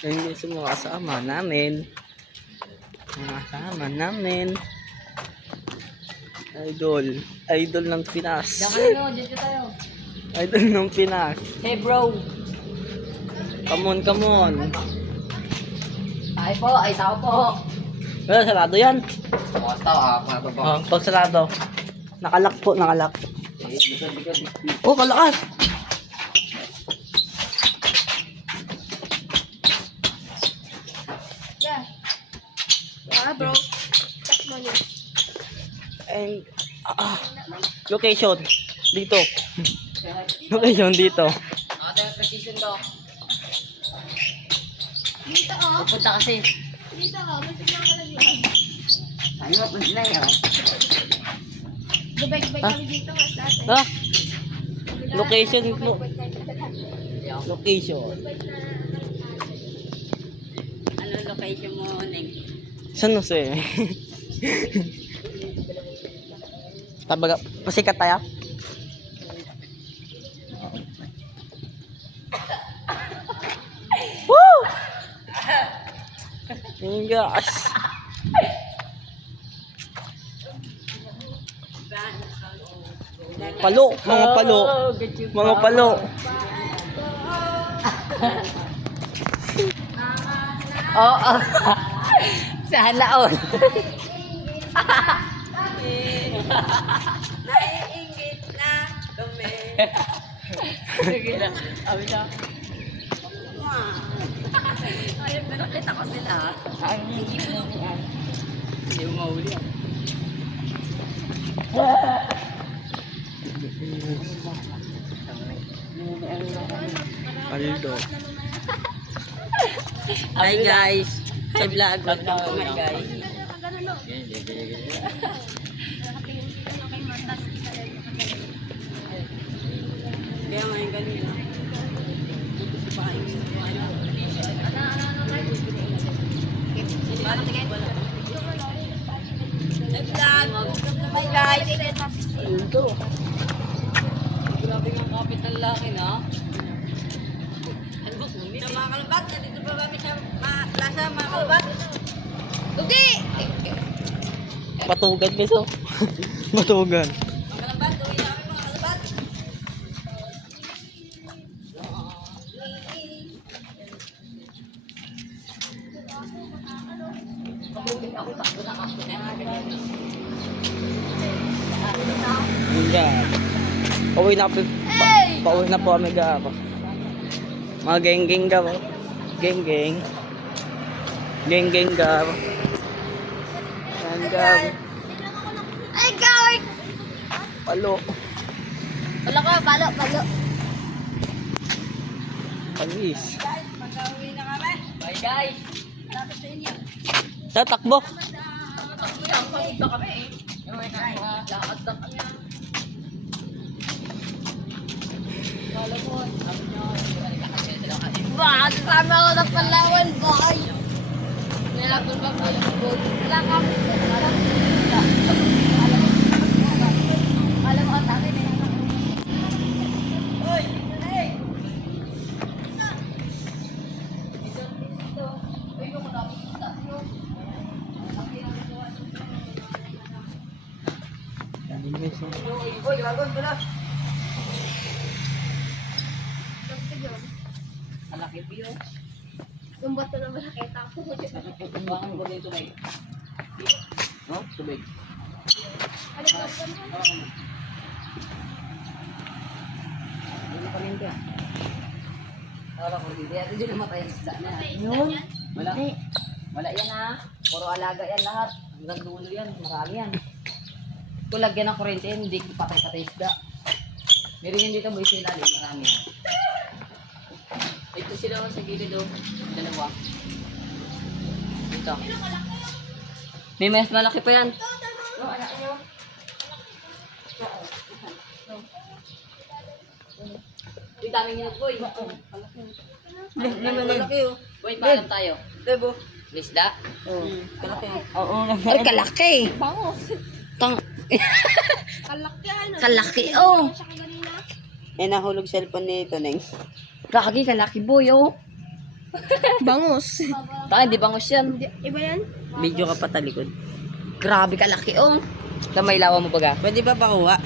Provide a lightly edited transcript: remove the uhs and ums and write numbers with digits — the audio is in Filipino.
Yan yung mga kasama namin. Mga kasama namin. Idol. Idol ng Pinas. Dito tayo. Idol ng Pinas. Hey bro. Come on, come on. Ay po, ay tao po. Wala, sarado yan. Basta paano po? Oh, pag sarado. Nakalak po, nakalak. Oh, kalakas. Yeah. Bro. That's money. And location dito. Location dito. Ate, precision daw. Dito oh. Pupunta kasi. Dito oh. Masig lang ka lang yan. Ano ba punta yun? Gabay-gabay kami dito nga sa atin. Ha? Location mo. Location. Ano location mo, Neng? San Jose? Tabaga, pasikat tayo. Woo! Ingas. Palo, mga palo. Mga palo. Oo. Sana all. Naiingit na kami. Sige lang. Sabi na. Ayun, pinakit ako sila. Ang hindi mo yan. Hindi mo mahuli. Paldo. Hi guys. Sa vlog. Welcome to my guys. Kaya ngayon ganun na. Hi guys. Paldo. Grabe nga kapit ng laki na. Ano ba kunin? Sa mga kalbat, nandito pa kami sa plaza, mga kalbat. Tugi! Matugan beso. Matugan. Mga kalbat, tuwi na kami mga kalbat. Ako takbo na ako na. Yan. Pauwi na po. Pauwi na po kami ga. Mga geng-geng ga po. Geng-geng. Geng-geng ga. Yan ga. Ay, gawin! Palo. Wala ko, palo. Palis. Mag-uwi na kami. Bye guys. Lapit sa inyo. Tatakbo. Takbo yan, pagod na kami eh. Yung mga lakad na kami. Kala mo, sabi niyo, kasi sila kasi. Bakit kami ako ng Palawan, boy? Nilapon ba po yung boat? Wala kami. Alam mo, ang dami na lang. Hoy, hey! Hoy, lagon ko na. Malaki po yun. Yung bato na malakita ko. Bakang ko dito tubig. No? Tubig. Ano ba ito? Hindi pa rin ka. Tawag ko dito. Hindi namatay ang isda na. Yun? Wala. Wala yan ha. Puro alaga yan lahat. Hanggang dulo yan. Marami yan. Kung lagyan ng kurente yan, hindi patay-patay isda. Meron yan dito boy sa ilalim. Marami yan. Ito sila sa gilid o. Dalawa. Dito. May mas malaki pa yan. Oh, anak nyo. Yung daming hinag boy. Malaki o. Boy, paalam tayo. Debo. Lisda? Oo. Kalaki. Oo. Ay, kalaki. Bangos. Tang. Kalaki ano? Kalaki, oh. Tsaka kanina. Eh, nahulog cellphone nito, Neng. Gagi, kalaki boy, oh. Bangus. Taka, hindi bangos yan. Iba yan? Video ka pa talikod. Grabe kalaki, oh. Damay lawa mo baga. Pwede ba pakuha?